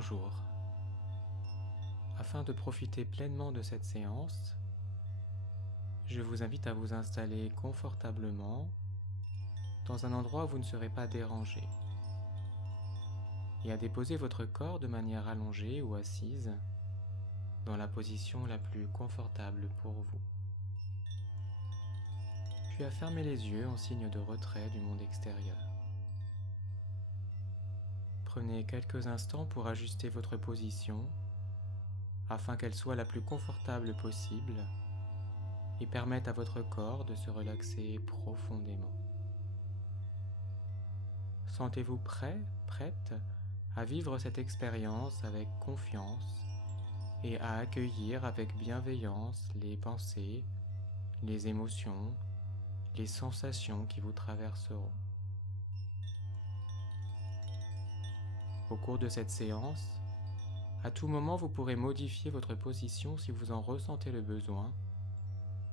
Bonjour. Afin de profiter pleinement de cette séance, je vous invite à vous installer confortablement dans un endroit où vous ne serez pas dérangé et à déposer votre corps de manière allongée ou assise dans la position la plus confortable pour vous. Puis à fermer les yeux en signe de retrait du monde extérieur. Prenez quelques instants pour ajuster votre position afin qu'elle soit la plus confortable possible et permette à votre corps de se relaxer profondément. Sentez-vous prêt, prête à vivre cette expérience avec confiance et à accueillir avec bienveillance les pensées, les émotions, les sensations qui vous traverseront. Au cours de cette séance, à tout moment vous pourrez modifier votre position si vous en ressentez le besoin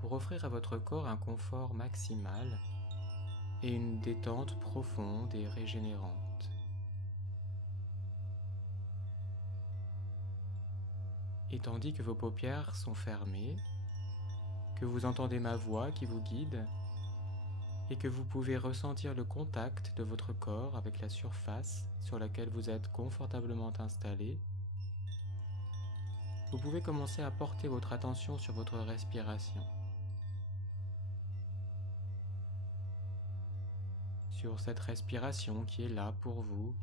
pour offrir à votre corps un confort maximal et une détente profonde et régénérante. Et tandis que vos paupières sont fermées, que vous entendez ma voix qui vous guide et que vous pouvez ressentir le contact de votre corps avec la surface sur laquelle vous êtes confortablement installé, vous pouvez commencer à porter votre attention sur votre respiration. Sur cette respiration qui est là pour vous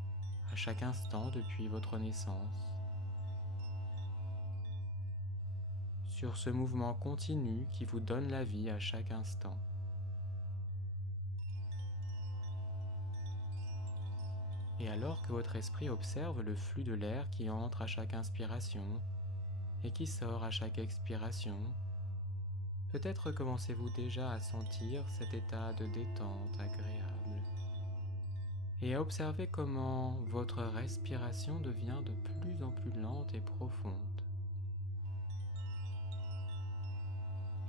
à chaque instant depuis votre naissance. Sur ce mouvement continu qui vous donne la vie à chaque instant. Et alors que votre esprit observe le flux de l'air qui entre à chaque inspiration et qui sort à chaque expiration, peut-être commencez-vous déjà à sentir cet état de détente agréable et à observer comment votre respiration devient de plus en plus lente et profonde.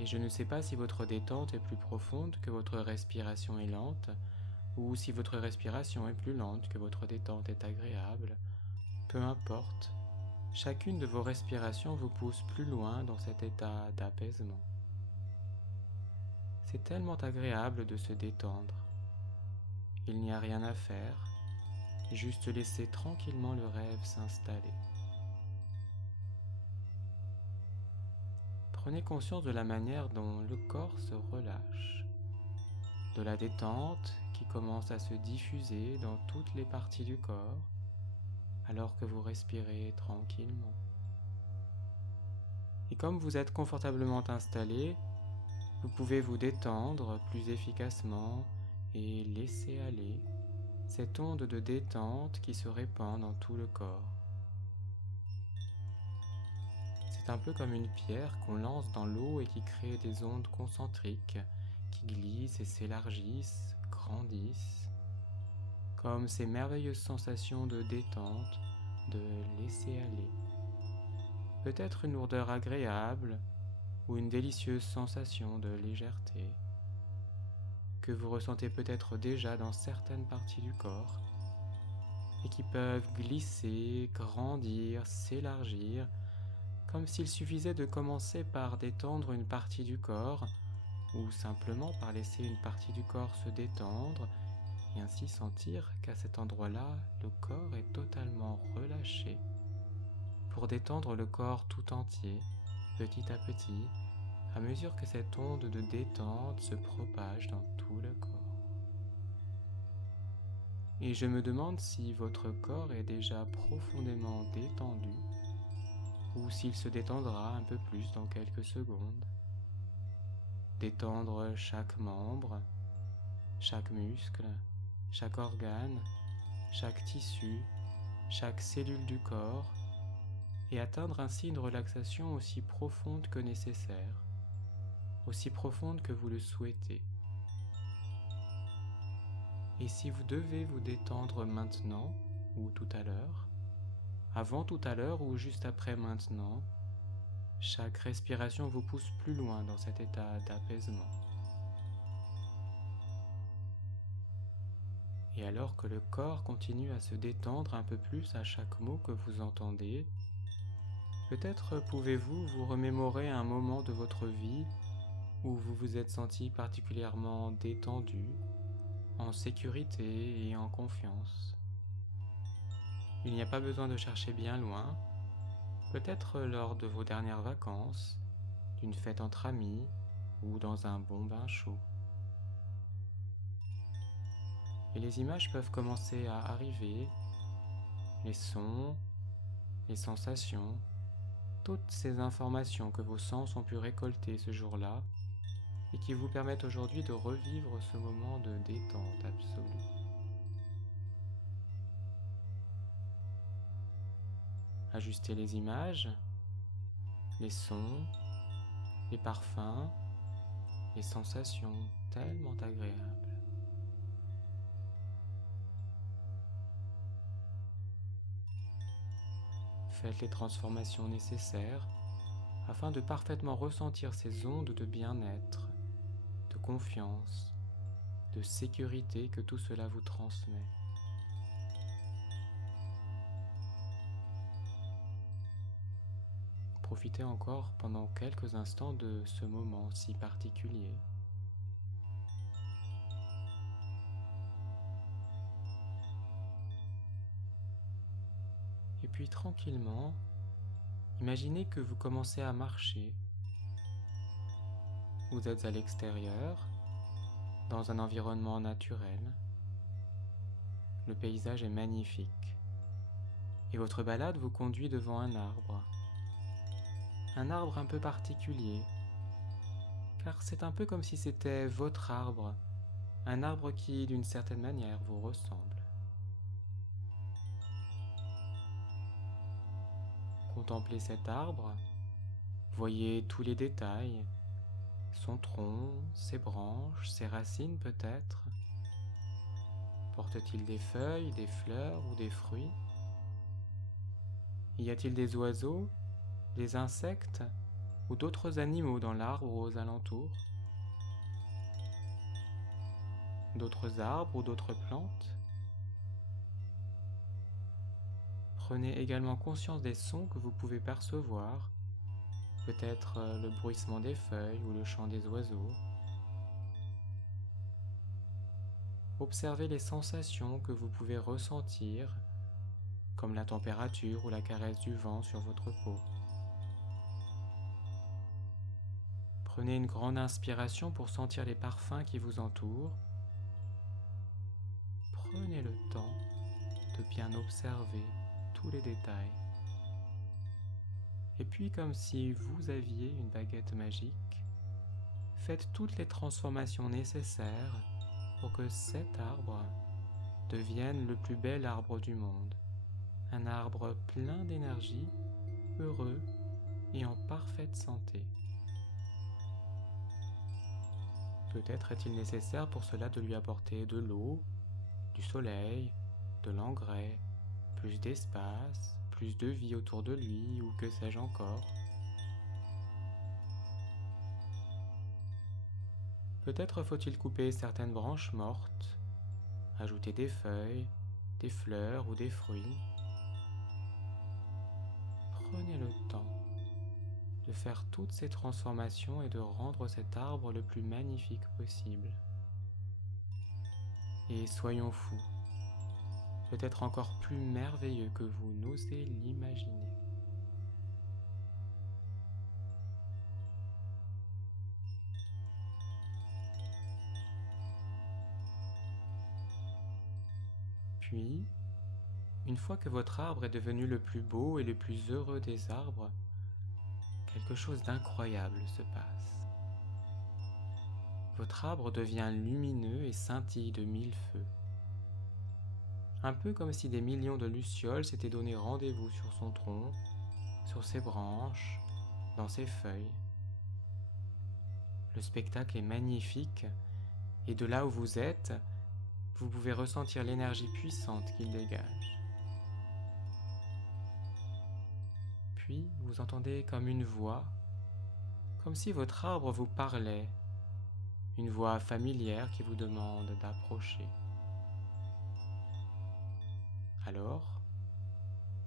Et je ne sais pas si votre détente est plus profonde que votre respiration est lente, ou si votre respiration est plus lente que votre détente est agréable. Peu importe, chacune de vos respirations vous pousse plus loin dans cet état d'apaisement. C'est tellement agréable de se détendre. Il n'y a rien à faire, juste laisser tranquillement le rêve s'installer. Prenez conscience de la manière dont le corps se relâche, de la détente qui commence à se diffuser dans toutes les parties du corps alors que vous respirez tranquillement. Et comme vous êtes confortablement installé, vous pouvez vous détendre plus efficacement et laisser aller cette onde de détente qui se répand dans tout le corps. C'est un peu comme une pierre qu'on lance dans l'eau et qui crée des ondes concentriques qui glissent et s'élargissent, grandissent, comme ces merveilleuses sensations de détente, de laisser aller. Peut-être une lourdeur agréable ou une délicieuse sensation de légèreté que vous ressentez peut-être déjà dans certaines parties du corps et qui peuvent glisser, grandir, s'élargir, comme s'il suffisait de commencer par détendre une partie du corps ou simplement par laisser une partie du corps se détendre et ainsi sentir qu'à cet endroit-là, le corps est totalement relâché pour détendre le corps tout entier, petit à petit, à mesure que cette onde de détente se propage dans tout le corps. Et je me demande si votre corps est déjà profondément détendu ou s'il se détendra un peu plus dans quelques secondes. Détendre chaque membre, chaque muscle, chaque organe, chaque tissu, chaque cellule du corps et atteindre ainsi une relaxation aussi profonde que nécessaire, aussi profonde que vous le souhaitez. Et si vous devez vous détendre maintenant ou tout à l'heure, avant tout à l'heure ou juste après maintenant, chaque respiration vous pousse plus loin dans cet état d'apaisement. Et alors que le corps continue à se détendre un peu plus à chaque mot que vous entendez, peut-être pouvez-vous vous remémorer un moment de votre vie où vous vous êtes senti particulièrement détendu, en sécurité et en confiance. Il n'y a pas besoin de chercher bien loin, peut-être lors de vos dernières vacances, d'une fête entre amis ou dans un bon bain chaud. Et les images peuvent commencer à arriver, les sons, les sensations, toutes ces informations que vos sens ont pu récolter ce jour-là et qui vous permettent aujourd'hui de revivre ce moment de détente absolue. Ajustez les images, les sons, les parfums, les sensations tellement agréables. Faites les transformations nécessaires afin de parfaitement ressentir ces ondes de bien-être, de confiance, de sécurité que tout cela vous transmet. Profitez encore pendant quelques instants de ce moment si particulier. Et puis tranquillement, imaginez que vous commencez à marcher. Vous êtes à l'extérieur, dans un environnement naturel. Le paysage est magnifique. Et votre balade vous conduit devant un arbre. Un arbre un peu particulier, car c'est un peu comme si c'était votre arbre, un arbre qui, d'une certaine manière, vous ressemble. Contemplez cet arbre, voyez tous les détails, son tronc, ses branches, ses racines peut-être. Porte-t-il des feuilles, des fleurs ou des fruits? Y a-t-il des oiseaux, des insectes ou d'autres animaux dans l'arbre ou aux alentours? D'autres arbres ou d'autres plantes? Prenez également conscience des sons que vous pouvez percevoir, peut-être le bruissement des feuilles ou le chant des oiseaux. Observez les sensations que vous pouvez ressentir, comme la température ou la caresse du vent sur votre peau. Prenez une grande inspiration pour sentir les parfums qui vous entourent. Prenez le temps de bien observer tous les détails. Et puis, comme si vous aviez une baguette magique, faites toutes les transformations nécessaires pour que cet arbre devienne le plus bel arbre du monde. Un arbre plein d'énergie, heureux et en parfaite santé. Peut-être est-il nécessaire pour cela de lui apporter de l'eau, du soleil, de l'engrais, plus d'espace, plus de vie autour de lui ou que sais-je encore. Peut-être faut-il couper certaines branches mortes, ajouter des feuilles, des fleurs ou des fruits. Prenez le temps de faire toutes ces transformations et de rendre cet arbre le plus magnifique possible. Et soyons fous, peut-être encore plus merveilleux que vous n'osez l'imaginer. Puis, une fois que votre arbre est devenu le plus beau et le plus heureux des arbres, quelque chose d'incroyable se passe. Votre arbre devient lumineux et scintille de mille feux. Un peu comme si des millions de lucioles s'étaient donné rendez-vous sur son tronc, sur ses branches, dans ses feuilles. Le spectacle est magnifique et de là où vous êtes, vous pouvez ressentir l'énergie puissante qu'il dégage. Puis vous entendez comme une voix, comme si votre arbre vous parlait, une voix familière qui vous demande d'approcher. Alors,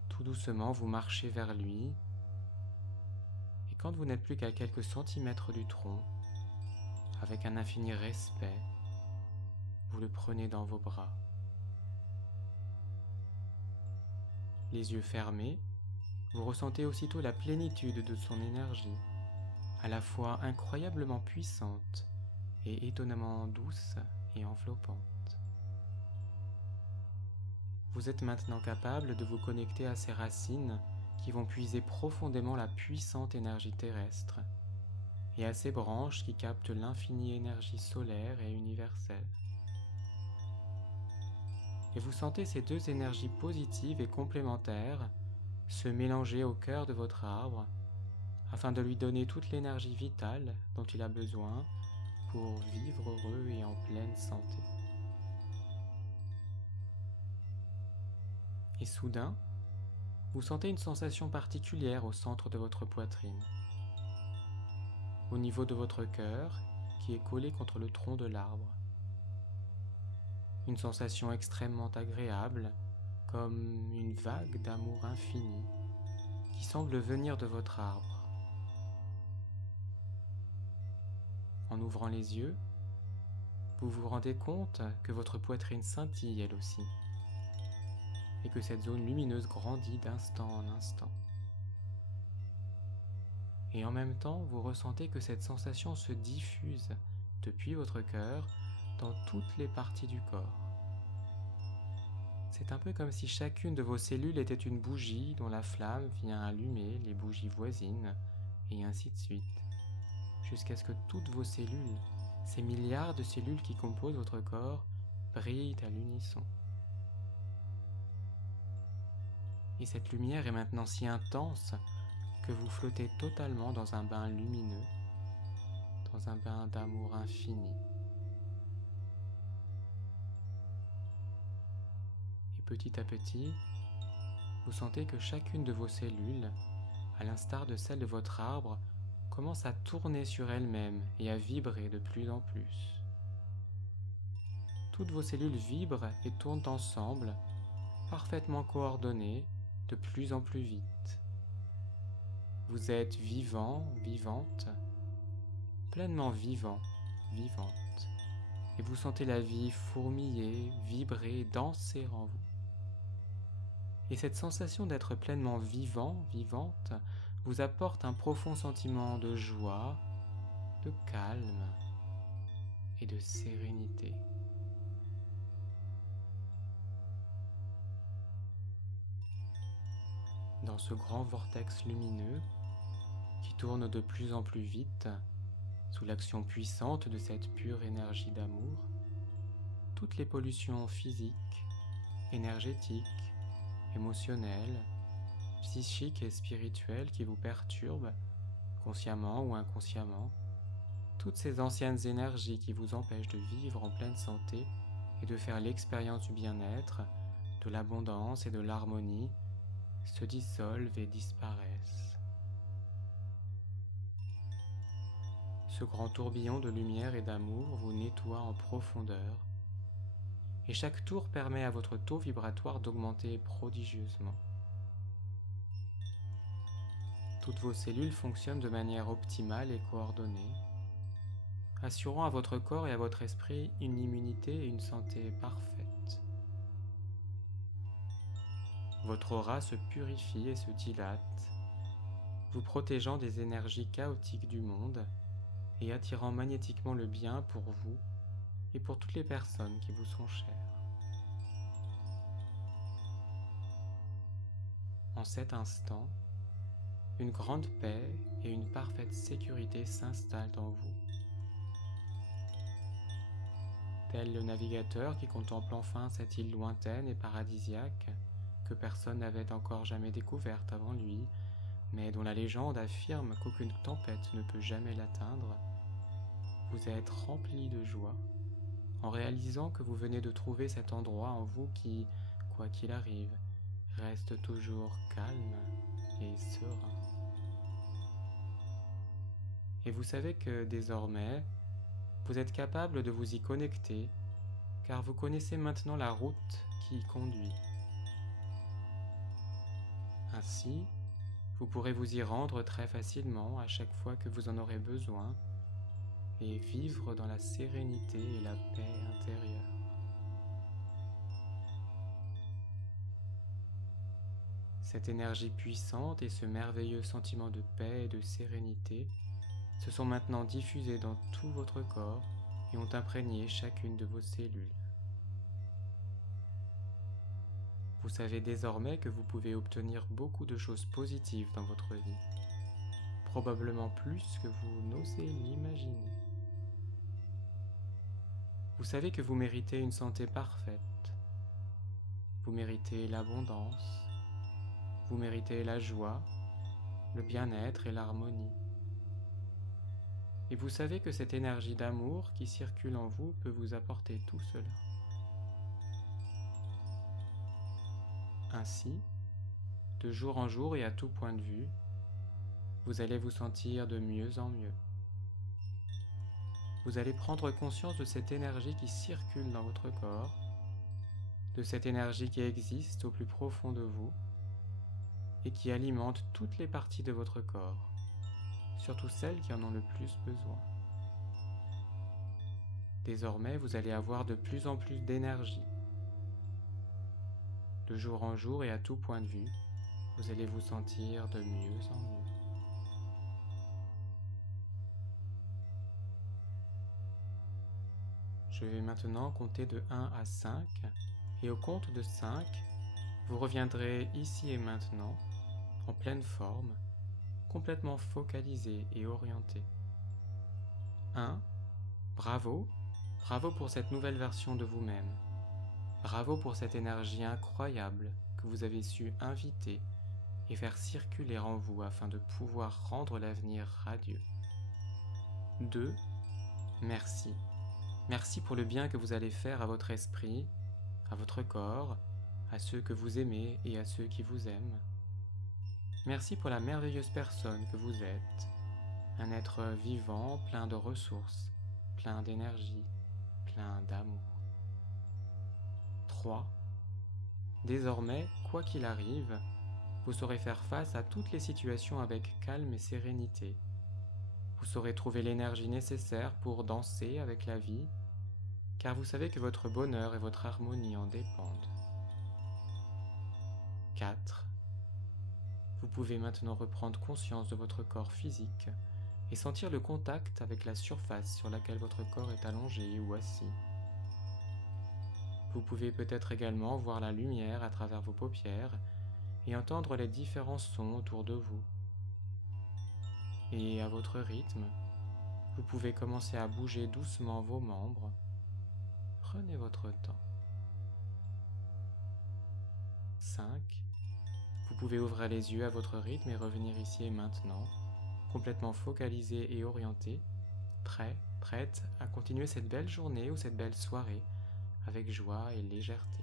tout doucement, vous marchez vers lui, et quand vous n'êtes plus qu'à quelques centimètres du tronc, avec un infini respect, vous le prenez dans vos bras. Les yeux fermés, vous ressentez aussitôt la plénitude de son énergie, à la fois incroyablement puissante et étonnamment douce et enveloppante. Vous êtes maintenant capable de vous connecter à ces racines qui vont puiser profondément la puissante énergie terrestre et à ces branches qui captent l'infinie énergie solaire et universelle. Et vous sentez ces deux énergies positives et complémentaires se mélanger au cœur de votre arbre afin de lui donner toute l'énergie vitale dont il a besoin pour vivre heureux et en pleine santé. Et soudain, vous sentez une sensation particulière au centre de votre poitrine, au niveau de votre cœur qui est collé contre le tronc de l'arbre. Une sensation extrêmement agréable, comme une vague d'amour infini qui semble venir de votre arbre. En ouvrant les yeux, vous vous rendez compte que votre poitrine scintille elle aussi, et que cette zone lumineuse grandit d'instant en instant. Et en même temps, vous ressentez que cette sensation se diffuse depuis votre cœur dans toutes les parties du corps. C'est un peu comme si chacune de vos cellules était une bougie dont la flamme vient allumer les bougies voisines, et ainsi de suite, jusqu'à ce que toutes vos cellules, ces milliards de cellules qui composent votre corps, brillent à l'unisson. Et cette lumière est maintenant si intense que vous flottez totalement dans un bain lumineux, dans un bain d'amour infini. Et petit à petit, vous sentez que chacune de vos cellules, à l'instar de celle de votre arbre, commence à tourner sur elle-même et à vibrer de plus en plus. Toutes vos cellules vibrent et tournent ensemble, parfaitement coordonnées, de plus en plus vite. Vous êtes vivant, vivante, pleinement vivant, vivante, et vous sentez la vie fourmiller, vibrer, danser en vous. Et cette sensation d'être pleinement vivant, vivante, vous apporte un profond sentiment de joie, de calme et de sérénité. Dans ce grand vortex lumineux qui tourne de plus en plus vite, sous l'action puissante de cette pure énergie d'amour, toutes les pollutions physiques, énergétiques, émotionnelles, psychiques et spirituelles qui vous perturbent, consciemment ou inconsciemment, toutes ces anciennes énergies qui vous empêchent de vivre en pleine santé et de faire l'expérience du bien-être, de l'abondance et de l'harmonie, se dissolvent et disparaissent. Ce grand tourbillon de lumière et d'amour vous nettoie en profondeur, et chaque tour permet à votre taux vibratoire d'augmenter prodigieusement. Toutes vos cellules fonctionnent de manière optimale et coordonnée, assurant à votre corps et à votre esprit une immunité et une santé parfaite. Votre aura se purifie et se dilate, vous protégeant des énergies chaotiques du monde et attirant magnétiquement le bien pour vous et pour toutes les personnes qui vous sont chères. En cet instant, une grande paix et une parfaite sécurité s'installent en vous. Tel le navigateur qui contemple enfin cette île lointaine et paradisiaque que personne n'avait encore jamais découverte avant lui, mais dont la légende affirme qu'aucune tempête ne peut jamais l'atteindre, vous êtes rempli de joie en réalisant que vous venez de trouver cet endroit en vous qui, quoi qu'il arrive, reste toujours calme et serein. Et vous savez que désormais, vous êtes capable de vous y connecter, car vous connaissez maintenant la route qui y conduit. Ainsi, vous pourrez vous y rendre très facilement à chaque fois que vous en aurez besoin et vivre dans la sérénité et la paix intérieure. Cette énergie puissante et ce merveilleux sentiment de paix et de sérénité se sont maintenant diffusés dans tout votre corps et ont imprégné chacune de vos cellules. Vous savez désormais que vous pouvez obtenir beaucoup de choses positives dans votre vie, probablement plus que vous n'osez l'imaginer. Vous savez que vous méritez une santé parfaite, vous méritez l'abondance, vous méritez la joie, le bien-être et l'harmonie. Et vous savez que cette énergie d'amour qui circule en vous peut vous apporter tout cela. Ainsi, de jour en jour et à tout point de vue, vous allez vous sentir de mieux en mieux. Vous allez prendre conscience de cette énergie qui circule dans votre corps, de cette énergie qui existe au plus profond de vous et qui alimente toutes les parties de votre corps, surtout celles qui en ont le plus besoin. Désormais, vous allez avoir de plus en plus d'énergie. De jour en jour et à tout point de vue, vous allez vous sentir de mieux en mieux. Je vais maintenant compter de 1 à 5 et au compte de 5, vous reviendrez ici et maintenant, en pleine forme, complètement focalisé et orienté. 1. Bravo, bravo pour cette nouvelle version de vous-même. Bravo pour cette énergie incroyable que vous avez su inviter et faire circuler en vous afin de pouvoir rendre l'avenir radieux. 2. Merci. Merci pour le bien que vous allez faire à votre esprit, à votre corps, à ceux que vous aimez et à ceux qui vous aiment. Merci pour la merveilleuse personne que vous êtes, un être vivant, plein de ressources, plein d'énergie, plein d'amour. 3. Désormais, quoi qu'il arrive, vous saurez faire face à toutes les situations avec calme et sérénité. Vous saurez trouver l'énergie nécessaire pour danser avec la vie, car vous savez que votre bonheur et votre harmonie en dépendent. 4. Vous pouvez maintenant reprendre conscience de votre corps physique et sentir le contact avec la surface sur laquelle votre corps est allongé ou assis. Vous pouvez peut-être également voir la lumière à travers vos paupières et entendre les différents sons autour de vous. Et à votre rythme, vous pouvez commencer à bouger doucement vos membres. Prenez votre temps. 5. Vous pouvez ouvrir les yeux à votre rythme et revenir ici et maintenant, complètement focalisé et orienté, prête à continuer cette belle journée ou cette belle soirée avec joie et légèreté.